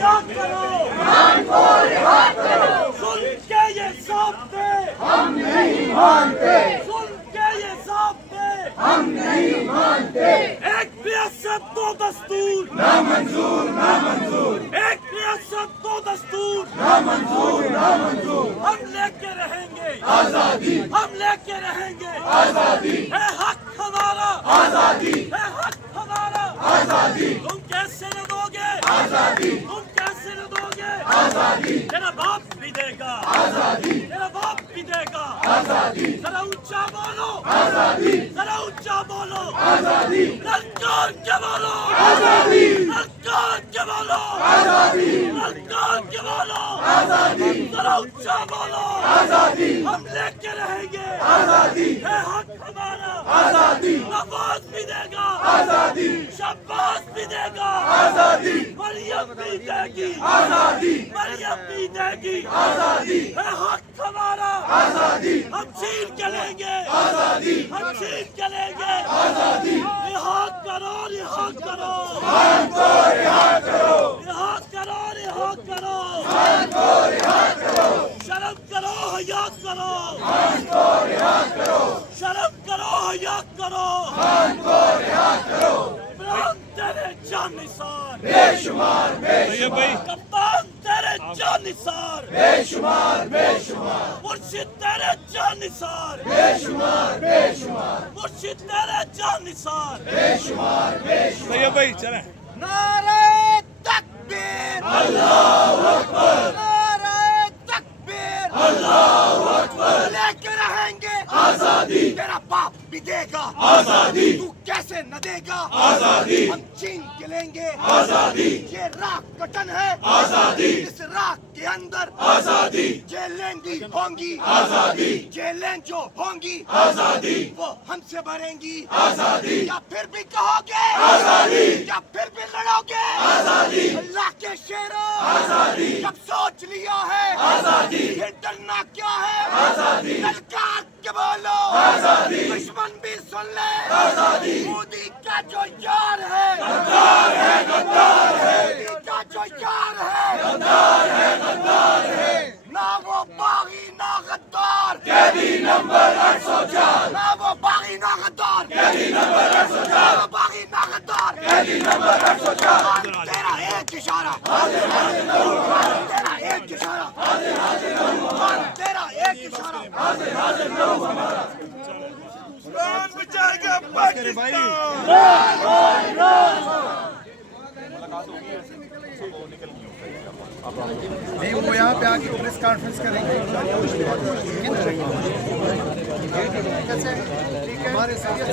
رہا کرو سن کے یہ ضابطے ہم نہیں مانتے سن کے یہ ضابطے ہم نہیں مانتے ایک ریاست دو دستور نامنظور نامنظور ایک ریاست دو دستور نامنظور نامنظور ہم لے کے رہیں گے آزادی ہم لے کے رہیں گے آزادی ہے حق ہمارا آزادی ہے حق ہمارا آزادی تم کیسے نہ دو گے آزادی تم کیسے نہ دو گے آزادی تیرا باپ بھی دے گا آزادی تیرا باپ بھی دے گا آزادی ذرا اونچا بولو آزادی ذرا اونچا بولو آزادی للکار کے بولو آزادی للکار کے بولو آزادی للکار کے بولو آزادی ذرا اونچا بولو آزادی ہم لے کے رہیں گے آزادی ہے حق ہمارا آزادی نواز بھی دے گا آزادی شباز بھی دے گا آزادی مریم بھی دے گی آزادی مریم بھی دے گی آزادی ہے حق ہمارا آزادی ہم چھین کے لیں گے آزادی ہم چھین کے لیں گے آزادی رہا کرو رہا کرو خان کو رہا کرو رہا کرو رہا کرو خان کو رہا کرو شرم کرو حیا کرو خان کو رہا کرو شرم کرو حیا کرو خان کو رہا کرو عمران تیرے جان نثار بے شمار بے شمار کپتان تیرے جان نثار بے شمار بے شمار مرشد تیرے جان نثار بے شمار بے شمار مرشد تیرے جان نثار بے شمار بے شمار طیب بھائی چلیں نعرہ تکبیر اللہ اکبر نعرہ تکبیر اللہ اکبر لے کے رہیں گے آزادی تیرا باپ بھی دے گا آزادی تو کیسے نہ دے گا آزادی ہم چھین کے لیں گے آزادی یہ راک کٹن ہے آزادی اس راک کے اندر آزادی جیلیں بھی ہوں گی آزادی جیلیں جو ہوں گی آزادی وہ ہم سے بھریں گی آزادی یا پھر بھی کہو گے آزادی یا پھر بھی لڑو گے آزادی اللہ کے شیرو آزادی جب سوچ لیا ہے آزادی پھر ڈرنا کیا ہے آزادی للکار کے بولو آزادی دشمن بھی سن لے آزادی مودی کا جو یار ہے غدار ہے غدار ہے مودی کا جو یار ہے غدار ہے غدار ہے نہ وہ باغی نہ غدار قیدی نمبر 804 نہ وہ باغی نہ غدار قیدی نمبر 804 نہ وہ باغی نہ غدار قیدی نمبر 804 تیرا ایک اشارہ تیرا ایک اشارہ تیرا ایک اشارہ قرآن بچار کا پاکستان نہیں وہ یہاں پہ آ کے پریس کانفرنس کریں گے ہمارے ساتھ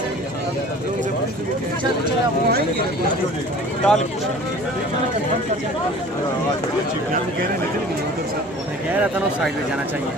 چل ہم آئیں گے کہہ رہا تھا نا سائڈ میں جانا چاہیے